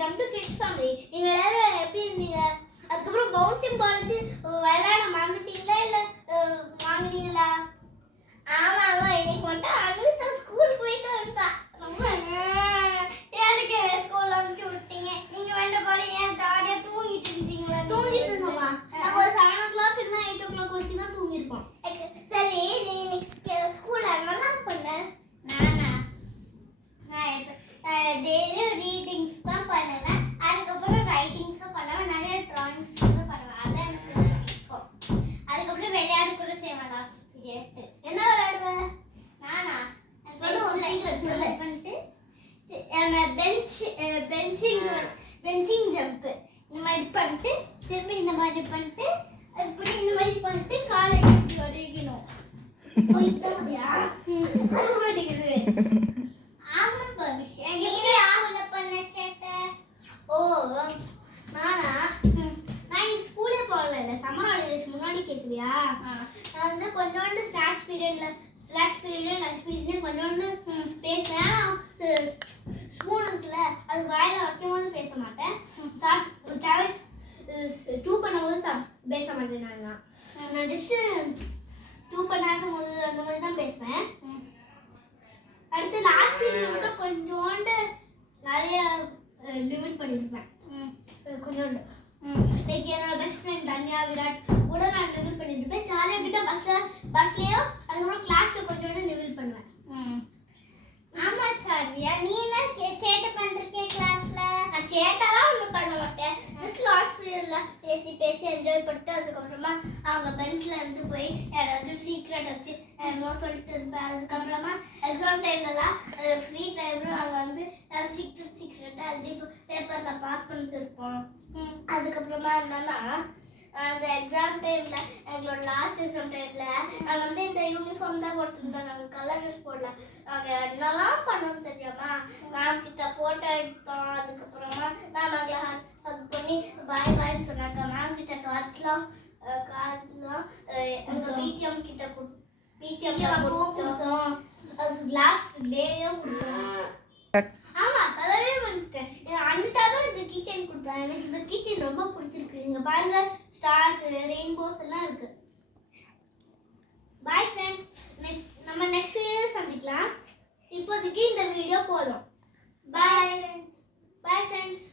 Welcome to kids family. நீங்க எல்லாரும் எப்படி இருந்தீங்க? அதுக்கப்புறம் பவுன்சிங் பால் வச்சு விளையாட மறந்துட்டீங்களா இல்ல வாங்குனீங்களா? ஆமா ஆமா, இன்னைக்கு மட்டும் அனுஷா ஸ்கூல் போயிட்டு வந்தா. ரொம்ப எதுக்கு ஸ்கூல்ல அனுப்பிச்சு விட்டீங்க? நீங்க வேண்ட போறீங்க ஜாலியா தூங்கிட்டு இருந்தீங்களா? தூங்கிட்டு இருந்தோமா? நாங்க ஒரு 7 o'clock இல்ல 8 o'clock வரைக்கும் தான் தூங்கிருப்போம். சரி, நீ இன்னைக்கு ஸ்கூல்ல என்ன பண்ண? நானா டெய்லி ரீடிங்ஸ் தான் பண்ணுவேன். அதுக்கப்புறம் ரைட்டிங்ஸும் பண்ணுவேன். நிறைய ட்ராயிங்ஸ் பண்ணுவேன். அதான் எனக்கு பிடிக்கும். அதுக்கப்புறம் விளையாட கூட செய்வேன். லாஸ்ட் பீரியட் என்ன விளையாடுவேன்? நானா பண்ணிட்டு பெஞ்சிங் ஜம்ப் இந்த மாதிரி பண்ணிட்டு திரும்பி இந்த மாதிரி பண்ணிட்டு இப்படி இந்த மாதிரி பண்ணிட்டு காலை கட்டி வரைக்கணும். நான் வந்து கொஞ்சோண்டு ஸ்நாக்ஸ் பீரியட்ல லஞ்ச் பீரியட்ல கொஞ்சோண்டு பேசுவேன். ஸ்பூன் இருக்குல்ல, அது வாயில வைக்கும் போது பேச மாட்டேன். டூ பண்ணும்போது பேச மாட்டேன். நான் ஜஸ்ட் டூ பண்ணாத போது அந்த மாதிரி தான் பேசுவேன். அடுத்து லாஸ்ட் பீரியட் மட்டும் கொஞ்சோண்டு நிறைய லிமிட் பண்ணியிருப்பேன். கொஞ்சோண்டு லைக் என்னோட பெஸ்ட் ஃப்ரெண்ட் தன்யா விராட் கூட நான் ரிவீல் பண்ணிட்டு இருப்பேன். ஜாலியாக கிட்ட பஸ்லயும் அதுக்கப்புறம் கிளாஸ்ல கொஞ்சோண்டு ரிவீல் பண்ணுவேன். ஆமா சார்வியா, நீ என்ன சேட்டை பண்றீங்க கிளாஸ்ல? நான் சேட்டெல்லாம் ஒன்றும் பண்ண மாட்டேன். ஜஸ்ட் லாஸ்ட் பீரியட்ல பேசி என்ஜாய் பண்ணிட்டு அதுக்கப்புறமா அவங்க பெஞ்ச்ல இருந்து போய் யாராச்சும் சீக்ரெட் வச்சு என்னமோ சொல்லிட்டு இருப்பேன். அதுக்கப்புறமா எக்ஸாம் டைம்லலாம் ஃப்ரீ டைம்ல நாங்கள் வந்து சீக்ரெட்டாக எழுதி பேப்பர்ல பாஸ் பண்ணிட்டு இருப்போம். அதுக்கப்புறமா என்னன்னா அந்த எக்ஸாம் டைம்ல எங்களோட லாஸ்ட் எக்ஸாம் டைம்ல நாங்கள் வந்து இந்த யூனிஃபார்ம் தான் போட்டுருந்தோம். நாங்கள் கலர் ட்ரெஸ் போடல. நாங்கள் என்னெல்லாம் பண்ணோம் தெரியாமா? மேம் கிட்ட ஃபோட்டோ எடுத்தோம். அதுக்கப்புறமா மேம் எங்களை ஹக் பண்ணி பாய் பாய்ன்னு சொன்னாங்க. மேம் கிட்ட கார்ட்ஸ்லாம் எங்கள் பிடிஎம் கிட்ட கொடுத்தோம். அது லாஸ்ட் டேயும் கொடுத்தோம். ஆமா, சொல்லவே வந்துட்டேன். அனிதா தான் இந்த கீச்செயின் கொடுத்தா. எனக்கு இந்த கீச்செயின் ரொம்ப பிடிச்சிருக்கு. இங்க பாருங்க, ஸ்டார்ஸ் ரெயின்போஸ் எல்லாம் இருக்கு. பை ஃப்ரெண்ட்ஸ், நம்ம நெக்ஸ்ட் வீடியோல சந்திக்கலாம். இப்போதைக்கு இந்த வீடியோ போதும். Bye friends.